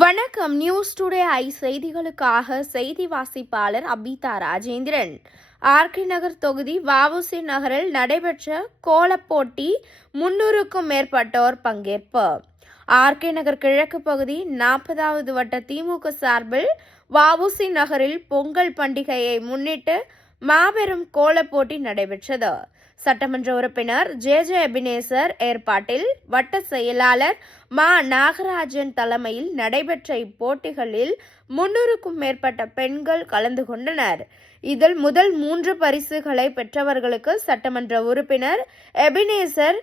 வணக்கம். News today ஐ செய்திகளுக்காக செய்தி வாசிப்பாளர் அபிதா ராஜேந்திரன். ஆர்கே நகர் தொகுதி வாவுசி நகரில் நடைபெற்ற கோலப்போட்டி முன்னூறுக்கும் மேற்பட்டோர் பங்கேற்பு. ஆர்கே நகர் கிழக்கு பகுதி நாற்பதாவது வட்ட திமுக சார்பில் வாவுசி நகரில் பொங்கல் பண்டிகையை முன்னிட்டு மாபெரும் கோலப்போட்டி நடைபெற்றது. சட்டமன்ற உறுப்பினர் ஜே ஜே எபினேசர் ஏற்பாட்டில் வட்ட செயலாளர் மா நாகராஜன் தலைமையில் நடைபெற்ற இப்போட்டிகளில் முன்னூறுக்கும் மேற்பட்ட பெண்கள் கலந்து கொண்டனர். இதில் முதல் மூன்று பரிசுகளை பெற்றவர்களுக்கு சட்டமன்ற உறுப்பினர் Ebenezer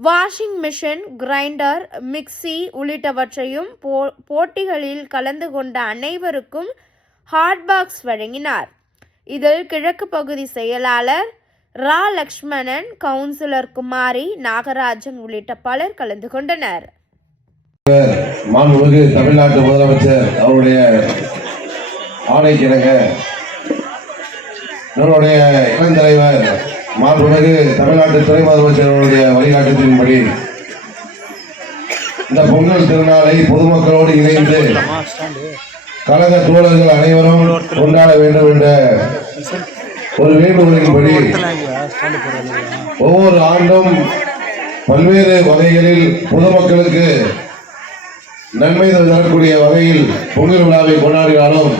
washing machine grinder mixie உள்ளிட்டவற்றையும் போ- போட்டிகளில் கலந்து கொண்ட அனைவருக்கும் ஹாட் பாக்ஸ் வழங்கினார். இதில் கிழக்கு பகுதி செயலாளர் ரா லக்ஷ்மணன் கவுன்சிலர் குமாரி நாகராஜன் உள்ளிட்ட பலர் கலந்து கொண்டனர். மாண்புமிகு தமிழ்நாட்டு முதலமைச்சர் அவருடைய ஆணைக்கிணங்க நம்மளுடைய இளந்தலைவர் மாண்புமிகு தமிழ்நாட்டு துறை முதலமைச்சர் அவருடைய வழிகாட்டத்தின்படி இந்த பொங்கல் திருநாளை பொதுமக்களோடு இணைந்து கழக தோழர்கள் அனைவரும் கொண்டாட வேண்டும் என்ற ஒரு வேண்டுகோளின்படி ஒவ்வொரு ஆண்டும் பல்வேறு வகைகளில் பொதுமக்களுக்கு நன்மை தரக்கூடிய வகையில் பொங்கல் விழாவை கொண்டாடினாலும்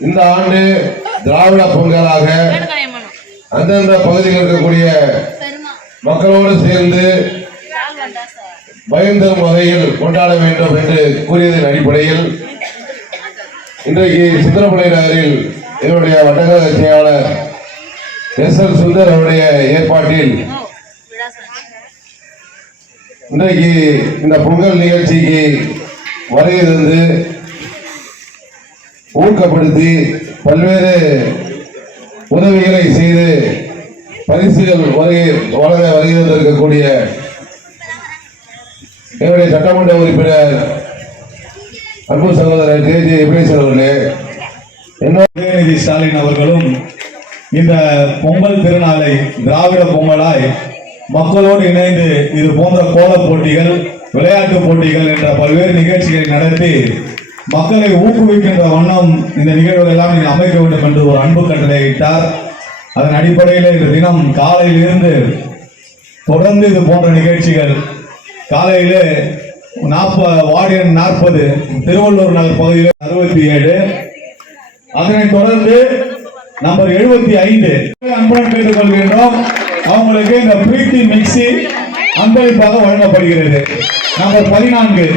இந்த ஆண்டு திராவிட பொங்கலாக அந்தந்த பகுதியில் இருக்கக்கூடிய மக்களோடு சேர்ந்து பயன்தரும் வகையில் கொண்டாட வேண்டும் என்று கூறியதன் அடிப்படையில் இன்றைக்கு சித்திரப்படை நகரில் என்னுடைய வட்டக செயலாளர் எஸ் எல் சுந்தர் அவருடைய ஏற்பாட்டில் இன்றைக்கு இந்த பொங்கல் நிகழ்ச்சிக்கு வருகை தந்து ஊக்கப்படுத்தி பல்வேறு உதவிகளை செய்து பரிசுகள் வருகை வழங்க வருகை தந்திருக்கக்கூடிய என்னுடைய சட்டமன்ற உறுப்பினர் அன்பு சகோதரர் கே ஜே இப்ரேசன் அவர்களே உதயநிதி ஸ்டாலின் அவர்களும் இந்த பொங்கல் திருநாளை திராவிட பொங்கலாய் மக்களோடு இணைந்து இது போன்ற கோலப் போட்டிகள் விளையாட்டு போட்டிகள் என்ற பல்வேறு நிகழ்ச்சிகளை நடத்தி மக்களை ஊக்குவிக்கின்ற வண்ணம் இந்த நிகழ்வுகள் எல்லாம் நீங்கள் அமைக்க வேண்டும் என்று ஒரு அன்பு கட்டளை இட்டார். அதன் அடிப்படையில் இந்த தினம் காலையிலிருந்து தொடர்ந்து இது போன்ற நிகழ்ச்சிகள் காலையிலே நாற்பது வார்டு எண் நாற்பது திருவள்ளூர் நகர் பகுதியில் அறுபத்தி ஏழு அதனைத் தொடர்ந்து நம்பர் எழுபத்தி ஐந்து அன்புடன் கேட்டுக்கொள்கின்றோம். அவங்களுக்கு இந்த பிரீத்தி மிக்சி அன்பளிப்பாக வழங்கப்படுகிறது. நம்பர் பதினான்கு.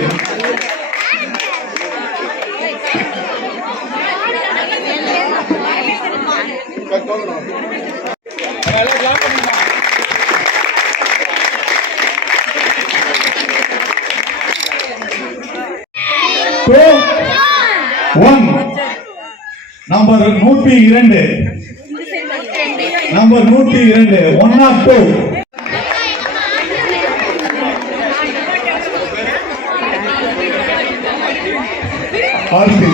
ஒன் நம்பர் நூற்றி இரண்டு. நம்பர் நூற்றி இரண்டு. ஒன் நாட் டூ ஆர்த்தி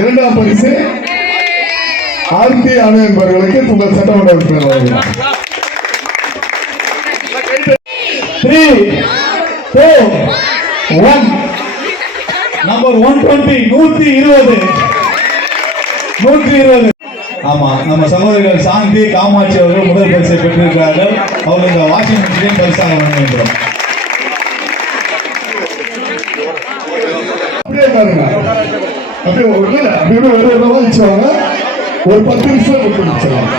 இரண்டாம் பரிசு. ஆர்த்தி அணு என்பவர்களுக்கு உங்கள் சட்டமன்ற உறுப்பினர் three two one number one twenty நூற்றி இருபது. நூற்றி இருபது ஆமா நம்ம சகோதரிகள் சாந்தி காமாட்சி அவர்கள் முதல் பரிசை பெற்றிருக்கிறார்கள். அவர்கள் இந்த வாஷிங் மிஷினையும் பரிசாக வழங்குகின்றோம். அப்படியே பாருங்க. அப்படியே ஒரு அப்படியே ஒரு ரூபா வச்சுவாங்க ஒரு பத்து நிமிஷம் வச்சிருவாங்க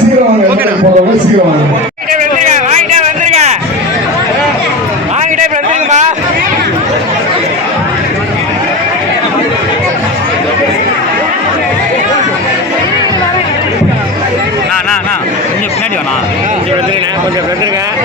சீக்கிரம் வாங்க போறவங்க சீக்கிரம் வாங்க. கொஞ்சம்